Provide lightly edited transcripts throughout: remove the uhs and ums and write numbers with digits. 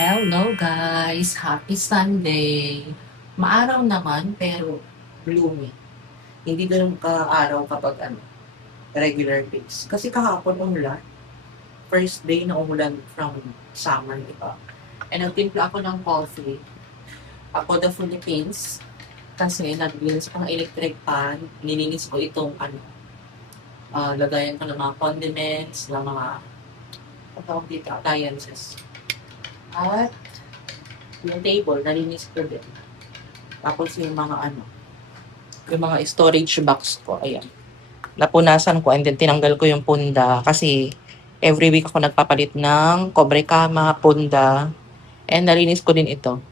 Hello guys! Happy Sunday! Maaraw naman pero gloomy. Hindi ganun ka-araw kapag regular days. Kasi kahapon umulan. First day na umulan from summer, di ba? And nagtimpla ako ng coffee. Ako the Philippines. Kasi naglinis ko ng electric pan. Nilinis ko itong lagayan ko ng mga condiments, ng mga appliances. At yung table, nalinis ko din. Tapos yung yung mga storage box ko, ayan. Napunasan ko and then tinanggal ko yung punda kasi every week ako nagpapalit ng kobre kama, punda, and nalinis ko din ito.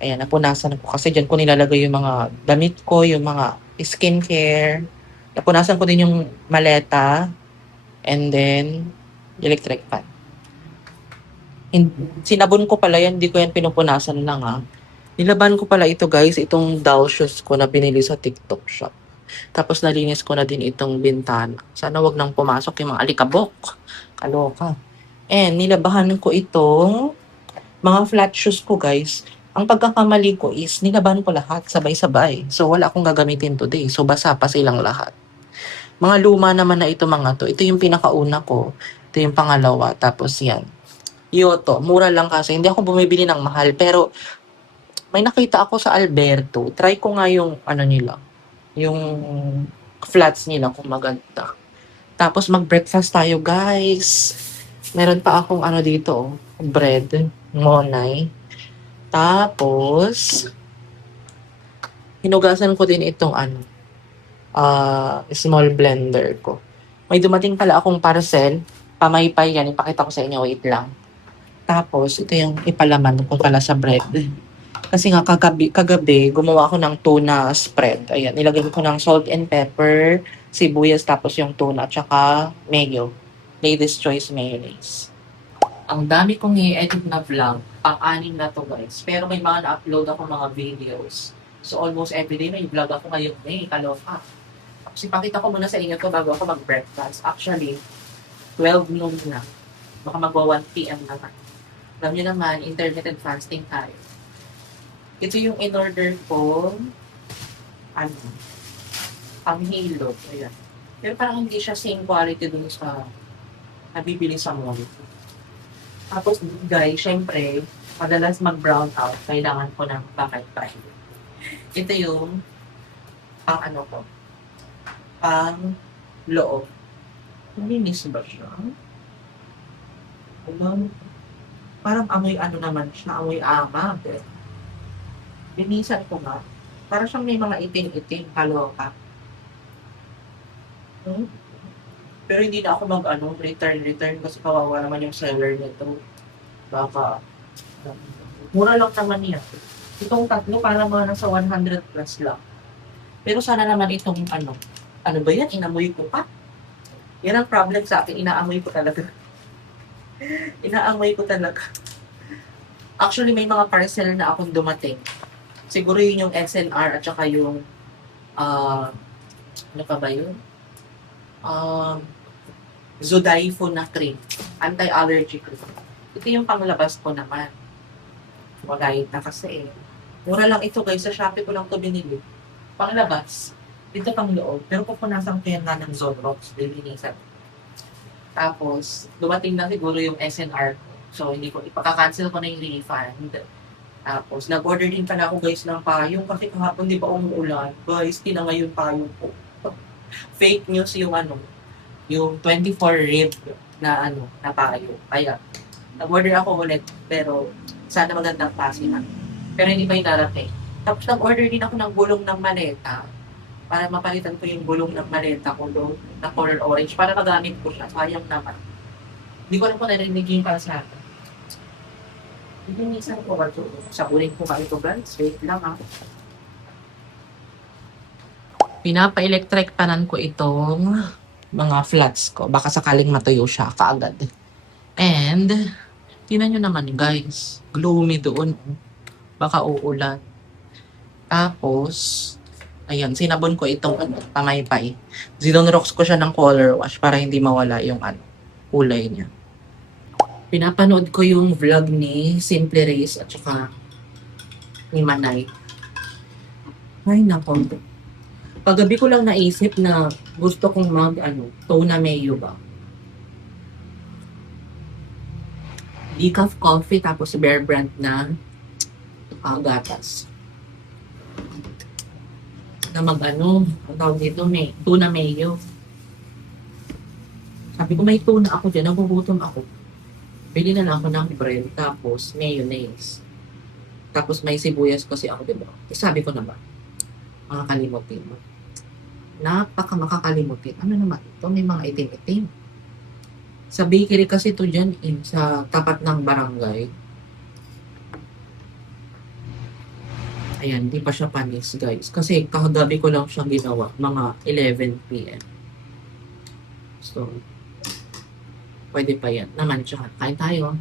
Ayan, napunasan ko kasi dyan ko nilalagay yung mga damit ko, yung mga skincare. Napunasan ko din yung maleta and then electric fan. Sinabon ko pala yan, hindi ko yan pinupunasan lang Nilaban ko pala ito guys, itong doll shoes ko na binili sa TikTok shop. Tapos nalinis ko na din itong bintana. Sana wag nang pumasok yung mga alikabok. Kaloka. And nilabahan ko itong mga flat shoes ko guys. Ang pagkakamali ko is nilaban ko lahat sabay-sabay. So wala akong gagamitin today. So basa pa silang lahat. Mga luma naman na ito mga to. Ito yung pinakauna ko. Ito yung pangalawa. Tapos yan. Yoto. Mura lang kasi. Hindi ako bumibili ng mahal. Pero may nakita ako sa Alberto. Try ko nga yung nila. Yung flats nila kung maganda. Tapos mag-breakfast tayo guys. Meron pa akong dito. Bread. Monay. Tapos hinugasan ko din itong small blender ko. May dumating pala akong parcel. Pamaypay yan. Ipakita ko sa inyo. Wait lang. Tapos ito yung ipalaman ko pala sa bread. Kasi nga kagabi gumawa ako ng tuna spread. Ayan, nilagay ko ng salt and pepper, sibuyas, tapos yung tuna, tsaka mayo. Lady's Choice mayonnaise. Ang dami kong i-edit na vlog. Pang-anim na to guys. Pero may mga na-upload ako mga videos. So almost everyday may vlog ako ngayon. Kaloka. Tapos ipakita ko muna sa inyo to bago ako mag-breakfast. Actually, 12 noon na. Baka magwa 1 p.m. naman. Alam niyo naman, intermittent fasting tayo. Ito yung in-order ko, panghilot. Ayan. Pero parang hindi siya same quality dun sa nabibili sa mall. Tapos guys, syempre, madalas mag-brown out, kailangan ko ng bakit tayo. Ito yung ko, pang loob. Malinis ba siya? Parang amoy naman siya, amoy ama. Linisan ko nga. Para siyang may mga itim-itim, kaloka. Pero hindi na ako return kasi kawawa naman yung seller nito. Baka, mura lang naman niya. Itong tatlo parang mga nasa 100 plus lang. Pero sana naman itong ano ba yan? Inamoy ko pa. Yan ang problem sa akin, inaamoy ko talaga. Inaamoy ko talaga. Actually, may mga parcel na akong dumating. Siguro yun yung SNR at saka yung ano pa ba yun? Zodaifu na cream. Anti-allergy cream. Ito yung panglabas ko naman. Magayit na kasi mura lang ito guys. Sa Shopee ko lang ito binili. Panglabas. Dito pang loob. Pero pupunasan ko yan nga ng Zonrox. Lilinisan. Tapos, dumating na siguro yung SNR ko. So, hindi ko, ipaka-cancel ko na yung refund. Tapos, nag-order din pala ako guys ng payong kasi kahapon di ba umuulan. Guys, tinangay yung payong ko. Fake news yung yung 24 rib na na payong. Kaya, nag-order ako ulit pero sana magandang klase na. Pero hindi pa yung darating. Tapos, nag-order din ako ng gulong ng maleta para mapalitan ko yung gulong ng maleta ko doon na color orange para magamit ko siya. Sayang naman. Hindi ko alam kung narinig yung para sa akin. Linisan ko ba ito? Sabunin ko ba ito, guys? Wait lang Pinapa-electric panan ko itong mga flats ko. Baka sakaling matuyo siya kaagad. And, tingnan nyo naman guys. Gloomy doon. Baka uulan. Tapos, ayan, sinabon ko itong pamaypay. Zinonrox ko siya ng color wash para hindi mawala yung kulay niya. Pinapanood ko yung vlog ni Simple Race at saka ni Manay. Ay, nako. Paggabi ko lang naisip na gusto kong tuna mayo ba? Decaf coffee tapos Bear Brand na gatas. Na ang tawag dito, tuna mayo. Sabi ko may tuna ako dyan, nagugutom ako. Bili na lang ako ng bread, tapos mayonnaise. Tapos may sibuyas kasi ako, diba? Sabi ko naman, makakalimutin mo. Makakalimutin. Ano naman ito? May mga itim-itim. Sa bakery kasi ito dyan, sa tapat ng barangay. Ayan, di pa siya panis, guys. Kasi kagabi ko lang siyang ginawa, mga 11 p.m. So, pwede pa yan. Naman siya. Kain tayo.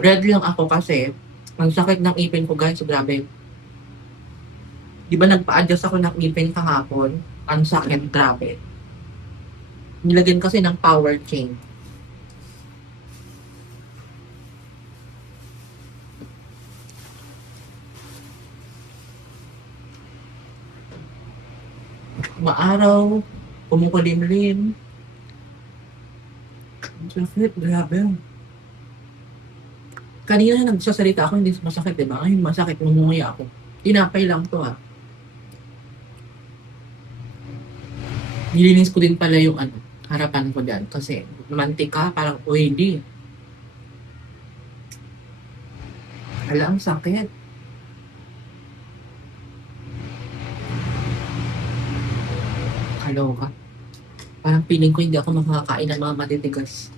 Bread lang ako kasi, ang sakit ng ipin ko, guys. Grabe. Di ba nagpa-adjust ako ng ipin kahapon? Ang sakit, grabe. Nilagyan kasi ng power chain. Maaraw, kumukulimlim. Ang sakit, grabe. Kanina na nagsasalita ako, hindi masakit, diba? Ngayon masakit, umumuya ako. Tinapay lang to, ha. Nilinis ko din pala yung harapan ko dyan. Kasi mantika, parang oily. Hala, ang sakit. Kaloka. Parang feeling ko hindi ako makakain ng mga matitigas.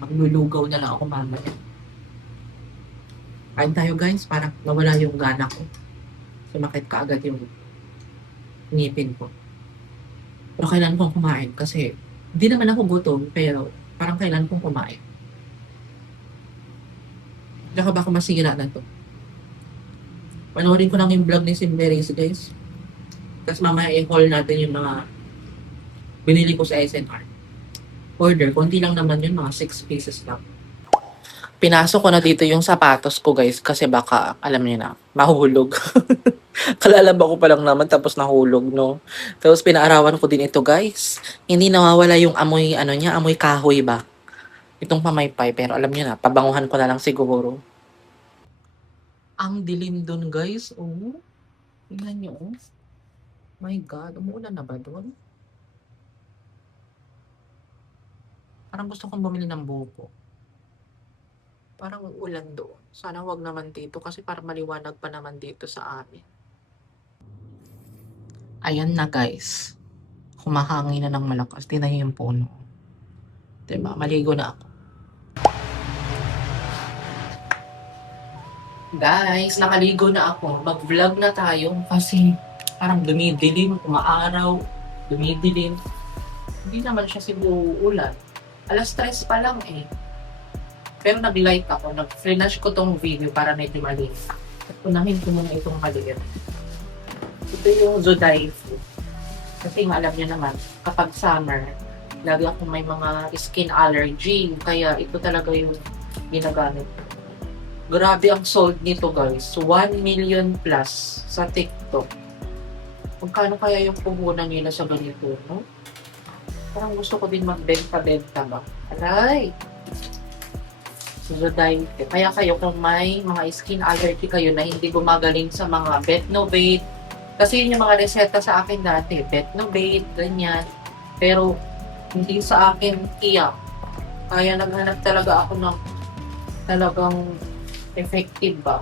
Maglulugaw na lang ako mamaya. Kain tayo, guys. Parang nawala yung gana ko. Sumakit ka agad yung ngipin ko. Pero kailan kong kumain kasi hindi naman ako gutom, pero parang kailan kong kumain. Tsaka baka masira na to. Panoorin ko lang yung vlog ni Simberis, guys. Tapos mamaya i-haul natin yung mga binili ko sa SNR. Order, konti lang naman yun, mga 6 pieces lang. Pinasok ko na dito yung sapatos ko, guys, kasi baka, alam niyo na, mahulog. Kalalaba ko pa lang naman tapos nahulog, no? Tapos pinaarawan ko din ito, guys. Hindi nawawala yung amoy, amoy kahoy ba? Itong pamaypay, pero alam niyo na, pabanguhan ko na lang siguro. Ang dilim dun, guys. Oh, tingnan niyo, oh. My God, umuulan na ba doon? Parang gusto kong bumili ng buko. Parang ulan doon. Sana wag naman dito kasi parang maliwanag pa naman dito sa amin. Ayan na, guys. Humahangin na ng malakas. Tingnan niyo yung puno. Diba? Maligo na ako. Guys, nakaligo na ako. Mag-vlog na tayo kasi parang dumidilim, umaaraw, dumidilim. Hindi naman siya siguro ulan. 3:00 pa lang eh. Pero nag-light ako, nag-flash ko tong video para medyo maliit. At unahin ko muna itong maliit. Ito yung Zodiac. Kasi alam niyo naman, kapag summer, lagi ako may mga skin allergy. Kaya ito talaga yung ginagamit ko. Grabe ang sold nito, guys. 1 million plus sa TikTok. Magkano kaya yung puhunan nila sa ganito, no? Parang gusto ko din magbenta-benta ba? Aray! Zodiac. Kaya kayo kung may mga skin allergy kayo na hindi gumagaling sa mga Betnovate. Kasi yun yung mga reseta sa akin dati. Betnovate, ganyan. Pero hindi sa akin iyak. Kaya naghanap talaga ako ng talagang effective ba.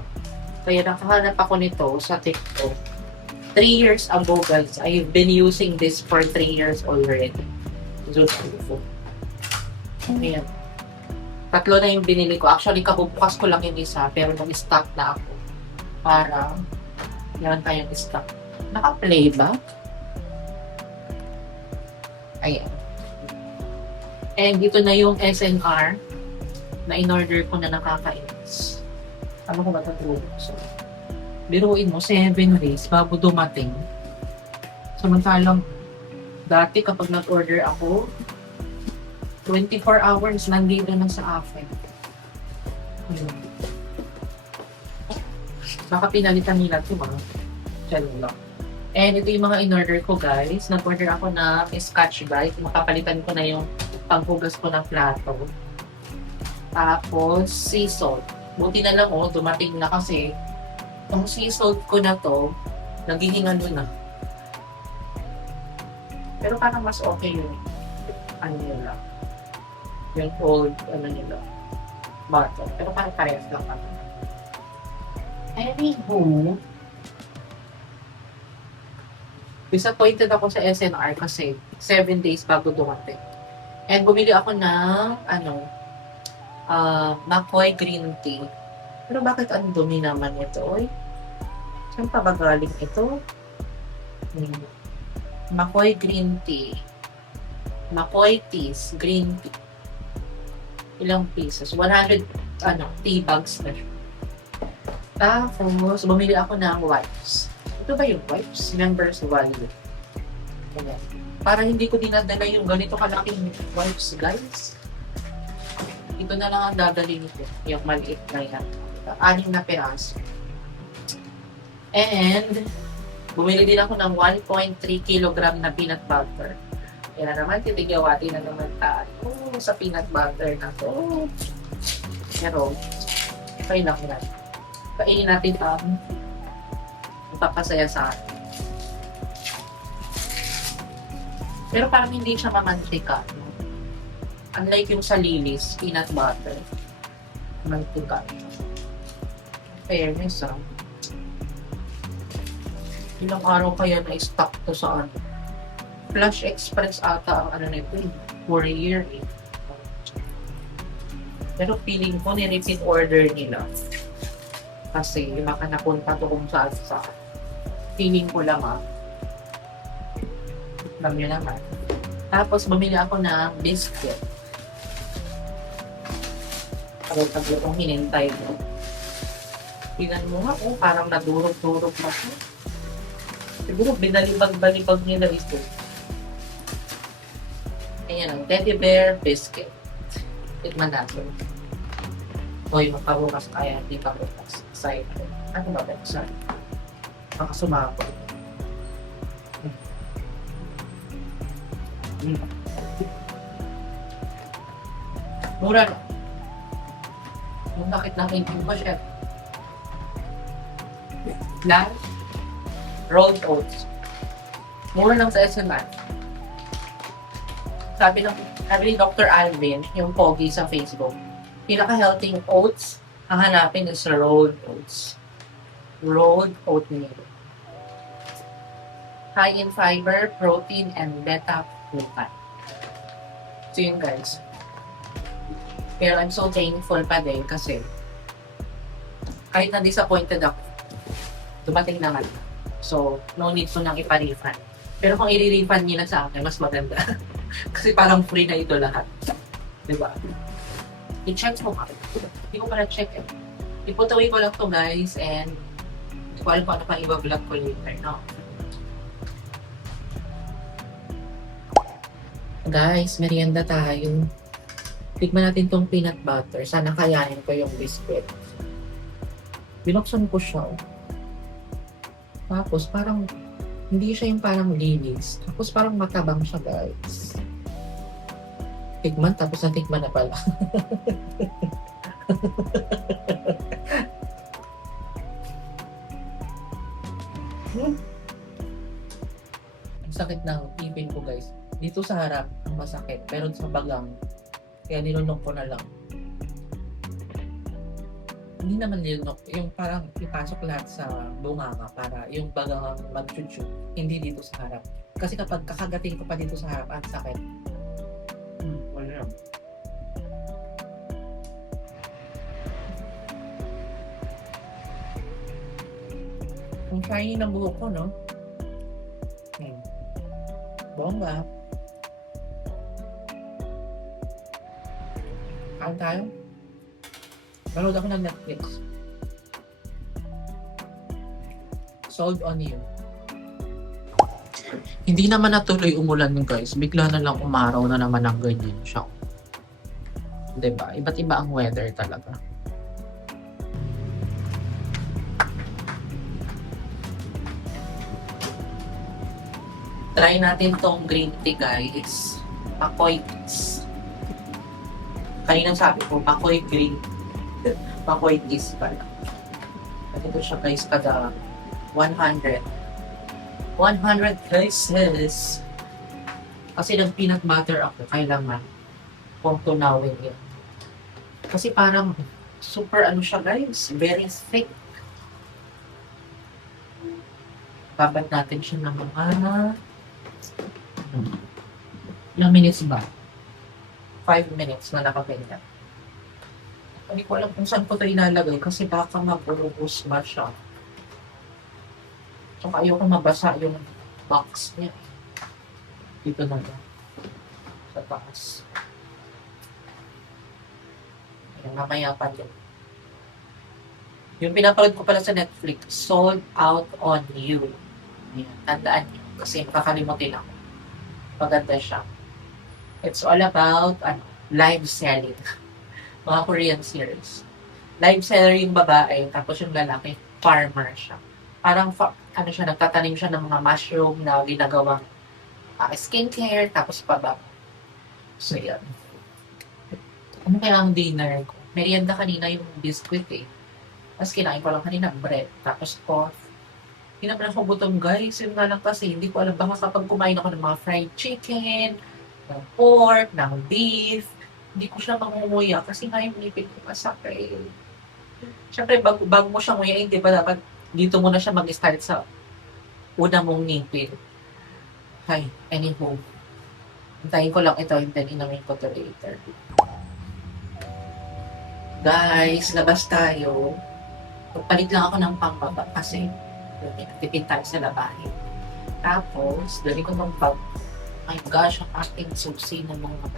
Kaya nakahanap ako nito sa TikTok. 3 years ago, guys. I've been using this for 3 years already. Zodiac. Ayan. 3 na yung binili ko. Actually, kabubukas ko lang yung isa, pero nag-stock na ako. Para meron tayong stock. Naka-play ba? Ayan. And dito na yung SNR na in-order ko na nakakainis. Ano ko matutulog? So, biruin mo, 7 days bago dumating. Samantalang, Dati kapag nag-order ako, 24 hours nandito na sa akin. Yun. Baka pinalitan nila ito mga channel lang. And ito yung mga in-order ko guys. Nag-order ako na Scotch Brite. Makapalitan ko na yung panghugas ko ng plato. Tapos sea salt. Buti na lang dumating na kasi yung sea salt ko na to, naghihingan doon na. Pero parang mas okay yung ano nila. Yung old nila. Bottle. Pero parang parehas lang ako. Anywho, disappointed ako sa SNR kasi 7 days bago dumating. And bumili ako ng McCoy green tea. Pero bakit ang dumi naman ito? Oy? Saan pa ba galing ito? McCoy green tea. McCoy teas, green tea. Ilang pieces? 100 tea bags na siya. Tapos, bumili ako ng wipes. Ito ba yung wipes? Members value. Ayan. Para hindi ko dinadala yung ganito kalaking wipes, guys. Ito na lang ang dadali nito. Yung maliit na yan. 6 na peraso. And, bumili din ako ng 1.3 kilogram na peanut butter. Kaya naman, titigyawati na naman tayo sa peanut butter na to. Pero, okay lang yan. Kainin natin ang ipapasaya sa atin. Pero parang hindi siya mamantika. No? Unlike yung sa Lilis, peanut butter. Mantika. Fairness, Ilang araw kaya na-stock to sa Flash Express ata ang nito for a year eh. Pero feeling ko ni-repeat order nila. Kasi baka napunta to kung saan sa feeling ko lang alam nyo naman. Tapos bumili ako ng biscuit. Tagal-tagal kong hinintay mo. Tingnan mo nga, parang nadurog-durog na po. Siguro binalibag-balibag nila ito. Ayan ang teddy bear biscuit. Tikman natin. Hoy, magpabukas kaya, hindi pa bukas. Excited. Ano ba buksan? Baka sumako. Mura na. Yung nakit ng hindi ba siya? Lang. Rolled oats. Mura lang sa SMR. Sabi ni Dr. Alvin, yung pogi sa Facebook, pinaka-healthy oats, ang hanapin is rolled oats. Rolled oatmeal. High in fiber, protein, and beta-glucan. So yun guys. Pero I'm so thankful pa din kasi kahit na-disappointed ako, dumating naman. So, no need ko nang ipa-refund. Pero kung i-refund nila sa akin, mas maganda. Kasi parang free na ito lahat. Diba? I-check mo ka. Hindi ko pa na-check eh. Iputawin ko lang to guys and hindi ko alam kung ano pa iba-vlog ko later, no? Guys, merienda tayo. Tikman natin tong peanut butter. Sana kayanin ko yung biscuit. Binuksan ko siya. Tapos parang hindi siya yung parang linis. Tapos parang matabang siya guys. Tikman, tapos natikman na pala. Ang sakit ng ipin ko guys. Dito sa harap, ang masakit. Pero sa bagang, kaya nilunok ko na lang. Hindi naman nilunok. Yung parang ipasok lahat sa bunganga para yung bagang mag-chuchu. Hindi dito sa harap. Kasi kapag kakagating ko pa dito sa harap, ang sakit. Wala. Ang shiny ng buhok ko, no? Bongga. Kain tayo? Manood ako ng Netflix. Sold on You. Hindi naman natuloy umulan guys. Bigla na lang umaraw na naman ng ganyan siya. 'Di ba? Iba't iba ang weather talaga. Try natin tong green tea guys. Pakoy Teas. Kanina sabi ko, Pakoy Green. Pakoy Teas pala. At ito siya guys, kada 100. 100 pesos. Kasi nag peanut butter ako, kailangan kung tunawin yun. Kasi parang super ano siya guys, very thick. Babad natin siya ng mga ilang minutes ba? 5 minutes na nakaganyan. Hindi ko alam kung saan ko ito ilalagay kasi baka mag-urubos ba siya. Tsaka ayoko mabasa yung box niya. Dito na lang. Sa taas. Ayan, mamaya pa din. Yung pinapanood ko pala sa Netflix, Sold Out on You. Ayan, tandaan niyo. Kasi makakalimutin ako. Maganda siya. It's all about live selling. Mga Korean series. Live seller yung babae, tapos yung lalaki, farmer siya. Parang, ano siya, nagtatanim siya ng mga mushroom na ginagawang skincare, tapos pabango. So, yan. Ano kaya ang dinner ko? Merienda kanina yung biscuit eh. Tapos kinain ko lang kanina bread, tapos coffee. Hindi naman ako gutom guys, yun nga lang kasi hindi ko alam baka kapag kumain ako ng mga fried chicken, ng pork, ng beef, hindi ko siya mamumuya kasi nga yung ngipin ko masakit. Siyempre, bago mo siya nguyain, di ba dapat dito muna siya mag-start sa una mong ngipin. Hi, anywho. Hintayin ko lang ito and then inamin ko to later. Guys, labas tayo. Pagpalit lang ako ng pangbaba kasi tipid tayo sa labahin. Tapos, dali ko ng bag. My gosh, ang ating susi ng mga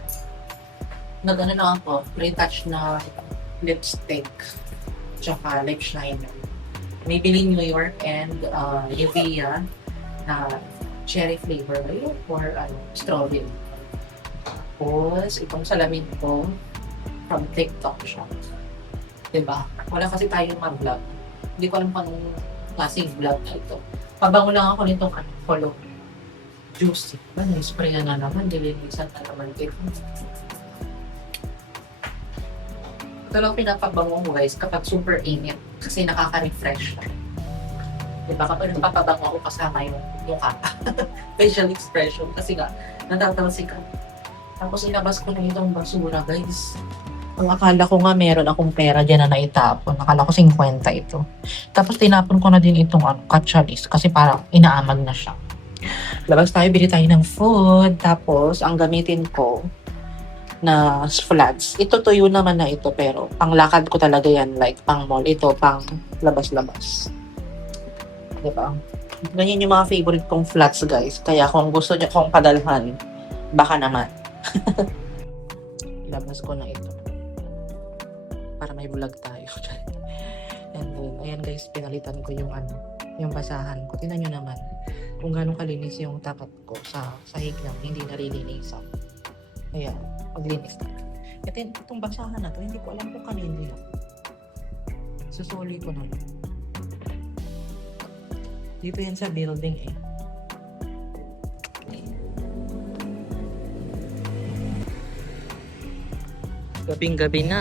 nag-ano na ako, retouch na lipstick tsaka lip liner. Maybelline New York and Nivea na cherry flavor or strawberry. Tapos, itong salamin ko from TikTok siya. Diba? Wala kasi tayong mag-vlog. Hindi ko alam kung anong klaseng vlog na ito. Pabango lang ako nitong follow. Juicy. Ba, spray na naman. Dilinisan na naman ito. Ito lang pinapabango mo guys kapag super init. Kasi nakaka-refresh siya. Diba? Kapag nagpapabango ako kasama yung mukha. Facial expression. Kasi nga, natatalsikan. Tapos ilabas ko na itong basura guys. Ang akala ko nga meron akong pera dyan na naitapon. Akala ko 50 ito. Tapos tinapon ko na din itong katsalis kasi parang inaamag na siya. Labas tayo, bili tayo ng food. Tapos ang gamitin ko na floods. Ito tuyo naman na ito pero panglakad ko talaga yan like pang mall. Ito pang labas-labas. Diba? Ganyan yung mga favorite kong flats guys. Kaya kung gusto niyo kong padalhan, baka naman. Labas ko na ito. Para may vlog tayo. And then, ayan guys, pinalitan ko yung yung basahan ko. Tingnan nyo naman kung gano'ng kalinis yung tapat ko sa sahig lang, hindi nalilinisan. Ayan, paglinis na. At itong basahan na to, hindi ko alam kung kanino yun. Susuli ko na lang. Dito yan sa building eh. Gabing-gabi na.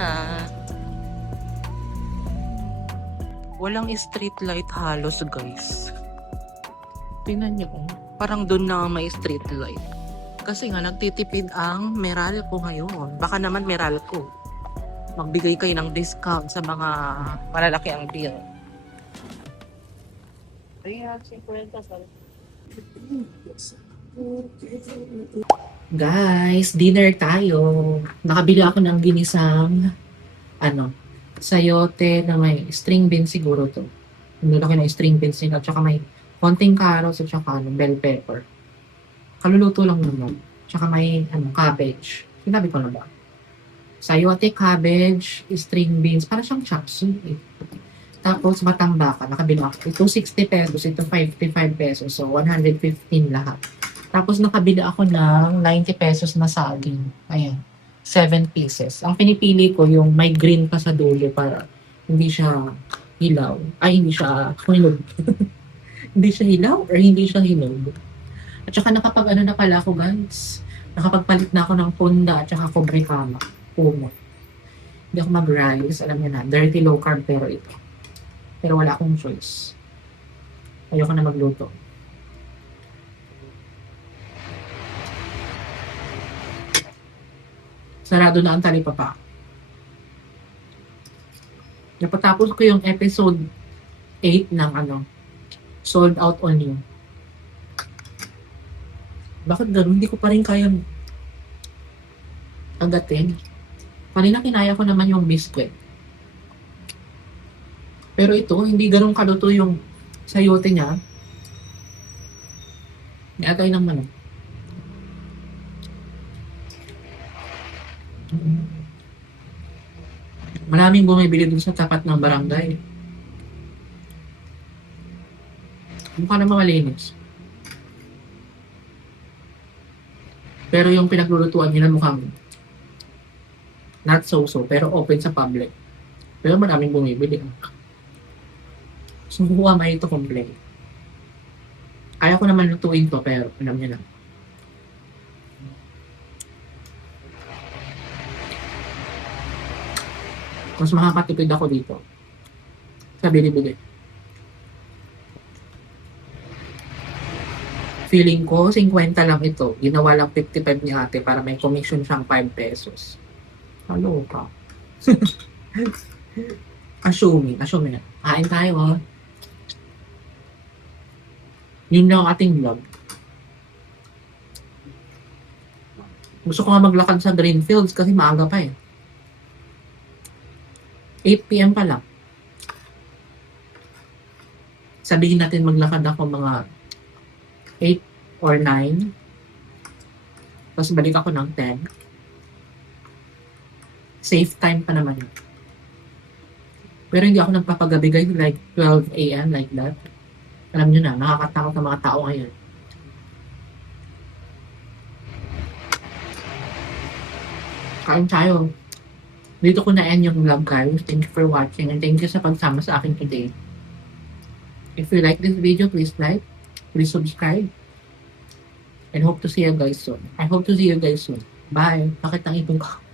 Walang street light halos guys. Tingnan nyo. Parang doon na may street light. Kasi nga nagtitipid ang Meralco ngayon. Baka naman Meralco magbigay kayo ng discount sa mga malalaki ang bill. Guys, dinner tayo. Nakabili ako ng ginisang sayote na may string beans siguro to. Ang lalaki ng string beans nila. At saka may konting carrots at saka bell pepper. Kaluluto lang naman. Tsaka may cabbage. Sinabi ko na ba? Sayote, cabbage, string beans. Para siyang chop suey. Tapos Matambaka, nakabili ako. Ito 60 pesos, ito 55 pesos. So 115 lahat. Tapos nakabili ako ng 90 pesos na saging. Ayan. 7 pieces. Ang pinipili ko yung may green pa sa dulo para hindi siya hilaw. Ay, hindi siya hinog. Hindi siya hilaw or hindi siya hinog. At saka nakapag-ano na pala ako, guys. Nakapagpalit na ako ng punda at saka kobre kama. Pumo. Hindi ako mag-rice. Alam niyo na, dirty low carb pero ito. Pero wala akong choice. Ayoko na magluto. Sarado na ang talipapa. Napatapos ko yung episode 8 ng Sold Out on You. Bakit ganun? Hindi ko pa rin kaya agatin. Kanina kinaya ko naman yung biscuit. Pero ito, hindi ganun kaluto yung sayote niya. Niatay ng manok. Maraming bumibili dun sa tapat ng barangay. Mukha naman malinis. Pero yung pinaglulutuan nila mukhang not so-so, pero open sa public. Pero maraming bumibili. So, who am I to complain? Kaya ko naman lutuin to, pero alam niya na. Mas makakatipid ako dito sa bili-bili. Feeling ko, 50 lang ito. Ginawa lang 55 ni ate para may commission siyang 5 pesos. Halo ka. Assuming na. Kain tayo, ha? Yun lang ang ating vlog. Gusto ko nga maglakad sa Greenfields kasi maaga pa eh. 8 PM pa lang. Sabihin natin maglakad ako mga 8 or 9. Tapos balik ako ng 10. Safe time pa naman yun. Pero hindi ako nagpapagabi guys like 12 AM like that. Alam nyo na, nakakatakot ng mga tao ngayon. Kain tayo. Dito ko na-end yung vlog guys. Thank you for watching and thank you sa pagsama sa akin today. If you like this video, please like, please subscribe, and hope to see you guys soon. I hope to see you guys soon. Bye! Bakit ang ipon ko?